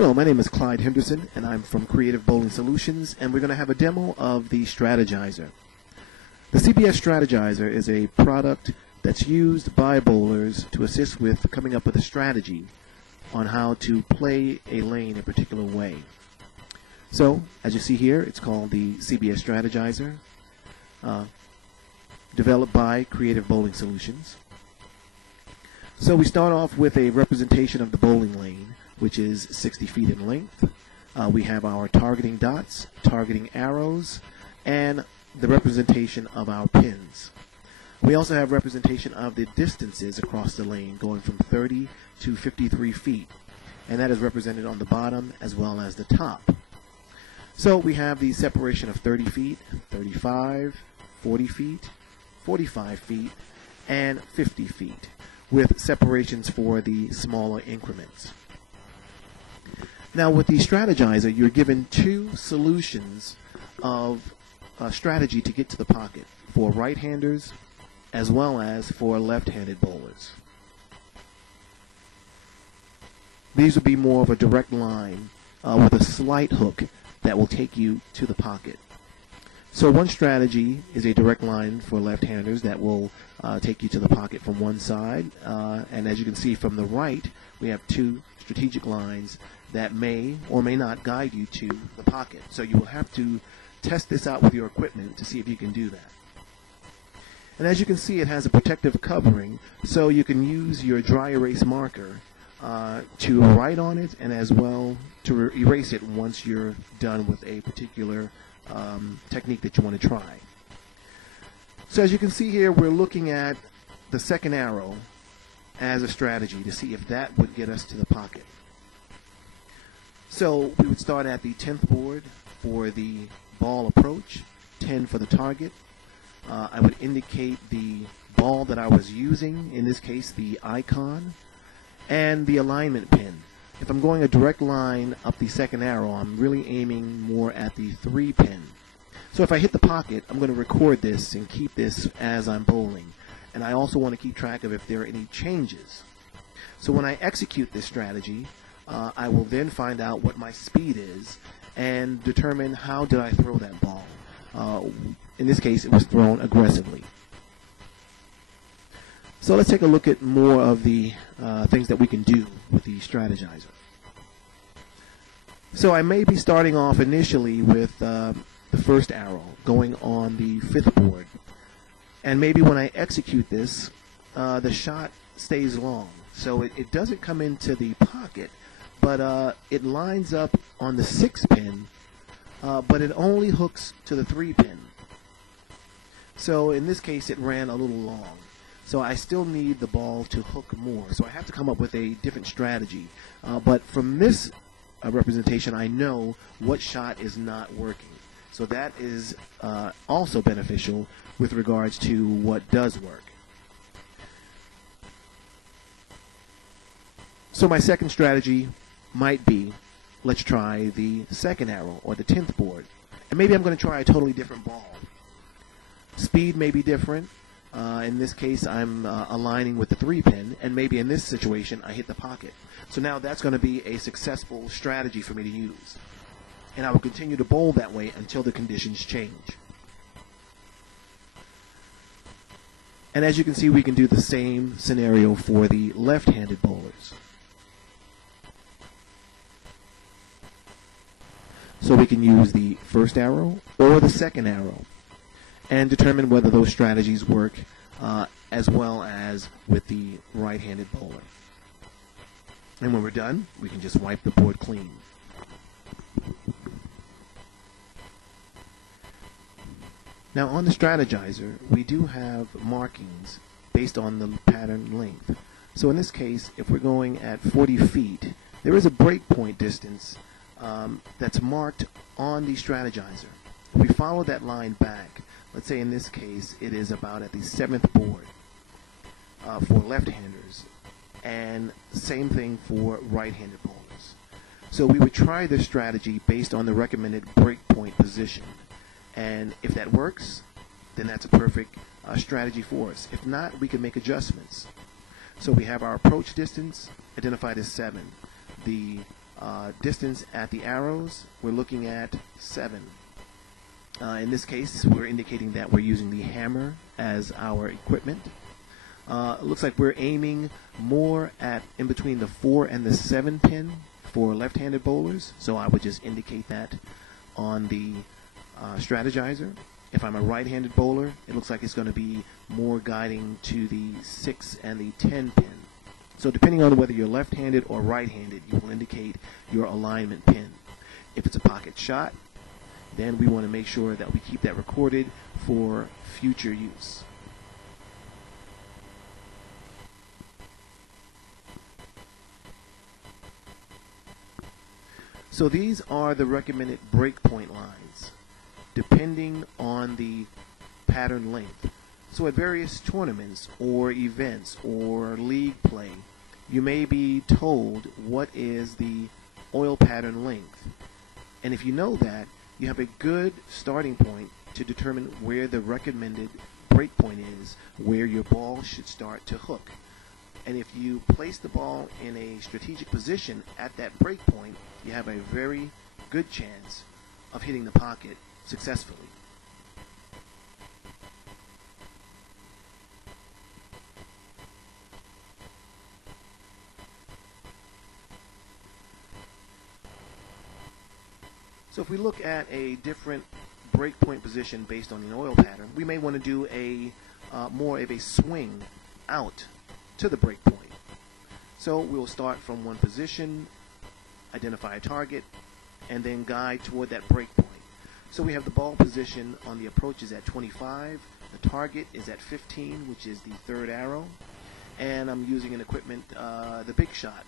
Hello, my name is Clyde Henderson, and I'm from Creative Bowling Solutions, and we're going to have a demo of the Strategizer. The CBS Strategizer is a product that's used by bowlers to assist with coming up with a strategy on how to play a lane a particular way. So, as you see here, it's called the CBS Strategizer, developed by Creative Bowling Solutions. So we start off with a representation of the bowling lane, which is 60 feet in length. We have our targeting dots, targeting arrows, and the representation of our pins. We also have representation of the distances across the lane, going from 30 to 53 feet, and that is represented on the bottom as well as the top. So we have the separation of 30 feet, 35, 40 feet, 45 feet, and 50 feet, with separations for the smaller increments. Now with the Strategizer, you're given two solutions of a strategy to get to the pocket for right-handers as well as for left-handed bowlers. These would be more of a direct line with a slight hook that will take you to the pocket. So one strategy is a direct line for left-handers that will take you to the pocket from one side, and as you can see from the right, we have two strategic lines that may or may not guide you to the pocket. So you will have to test this out with your equipment to see if you can do that. And as you can see, it has a protective covering, so you can use your dry erase marker to write on it and as well to erase it once you're done with a particular technique that you want to try. So as you can see here, we're looking at the second arrow as a strategy to see if that would get us to the pocket. So we would start at the 10th board for the ball approach, 10 for the target. I would indicate the ball that I was using, in this case the icon, and the alignment pin. If I'm going a direct line up the second arrow, I'm really aiming more at the 3 pin. So if I hit the pocket, I'm going to record this and keep this as I'm bowling. And I also want to keep track of if there are any changes. So when I execute this strategy, I will then find out what my speed is and determine how did I throw that ball. In this case, it was thrown aggressively. So let's take a look at more of the things that we can do with the Strategizer. So I may be starting off initially with the first arrow going on the 5th board. And maybe when I execute this, the shot stays long. So it doesn't come into the pocket, but it lines up on the 6 pin, but it only hooks to the 3 pin. So in this case, it ran a little long. So I still need the ball to hook more. So I have to come up with a different strategy. But from this representation, I know what shot is not working. So that is also beneficial with regards to what does work. So my second strategy might be, let's try the second arrow or the 10th board. And maybe I'm going to try a totally different ball. Speed may be different. In this case, I'm aligning with the 3 pin, and maybe in this situation, I hit the pocket. So now that's going to be a successful strategy for me to use. And I will continue to bowl that way until the conditions change. And as you can see, we can do the same scenario for the left-handed bowlers. So we can use the first arrow or the second arrow and determine whether those strategies work as well as with the right-handed bowler. And when we're done, we can just wipe the board clean. Now on the Strategizer, we do have markings based on the pattern length. So in this case, if we're going at 40 feet, there is a breakpoint distance that's marked on the Strategizer. If we follow that line back, let's say in this case it is about at the 7th board for left-handers, and same thing for right-handed bowlers. So we would try this strategy based on the recommended breakpoint position, and if that works, then that's a perfect strategy for us. If not, we can make adjustments. So we have our approach distance identified as 7, the distance at the arrows, we're looking at 7. In this case, we're indicating that we're using the hammer as our equipment. It looks like we're aiming more at in between the 4 and the 7 pin for left-handed bowlers, so I would just indicate that on the strategizer. If I'm a right-handed bowler, it looks like it's going to be more guiding to the 6 and the 10 pin. So depending on whether you're left-handed or right-handed, you will indicate your alignment pin. If it's a pocket shot, then we want to make sure that we keep that recorded for future use. So these are the recommended breakpoint lines, depending on the pattern length. So at various tournaments or events or league play, you may be told what is the oil pattern length. And if you know that, you have a good starting point to determine where the recommended breakpoint is, where your ball should start to hook. And if you place the ball in a strategic position at that breakpoint, you have a very good chance of hitting the pocket successfully. So if we look at a different breakpoint position based on the oil pattern, we may want to do a more of a swing out to the breakpoint. So we'll start from one position, identify a target, and then guide toward that breakpoint. So we have the ball position on the approach is at 25, the target is at 15, which is the third arrow, and I'm using an equipment, the big shot,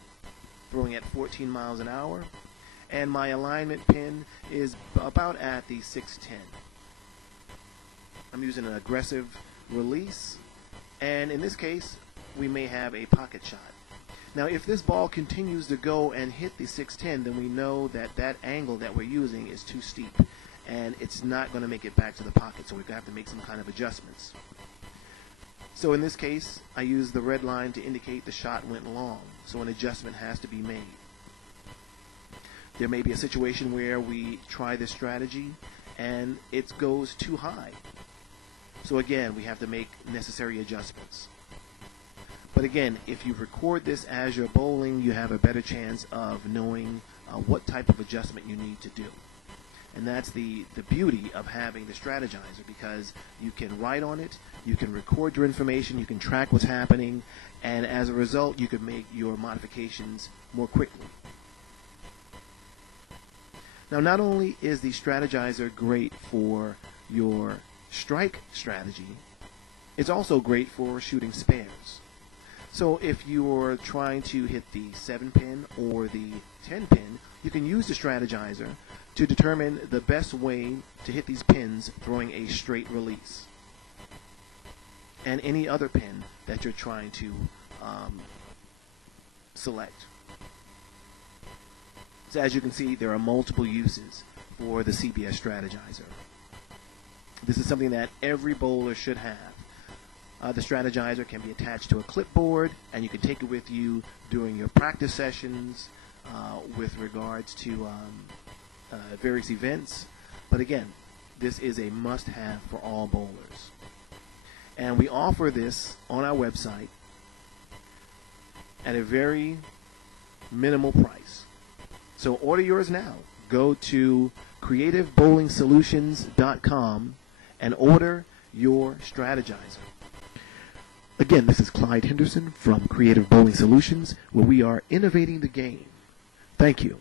throwing at 14 miles an hour, and my alignment pin is about at the 610. I'm using an aggressive release, and in this case, we may have a pocket shot. Now, if this ball continues to go and hit the 610, then we know that that angle that we're using is too steep, and it's not going to make it back to the pocket, so we're going to have to make some kind of adjustments. So in this case, I use the red line to indicate the shot went long, so an adjustment has to be made. There may be a situation where we try this strategy and it goes too high. So again, we have to make necessary adjustments. But again, if you record this as you're bowling, you have a better chance of knowing what type of adjustment you need to do. And that's the beauty of having the strategizer, because you can write on it, you can record your information, you can track what's happening, and as a result, you can make your modifications more quickly. Now, not only is the strategizer great for your strike strategy, it's also great for shooting spares. So if you're trying to hit the 7 pin or the 10 pin, you can use the strategizer to determine the best way to hit these pins throwing a straight release, and any other pin that you're trying to select. So as you can see, there are multiple uses for the CBS strategizer. This is something that every bowler should have. The strategizer can be attached to a clipboard, and you can take it with you during your practice sessions with regards to various events. But again, this is a must-have for all bowlers. And we offer this on our website at a very minimal price. So order yours now. Go to creativebowlingsolutions.com and order your strategizer. Again, this is Clyde Henderson from Creative Bowling Solutions, where we are innovating the game. Thank you.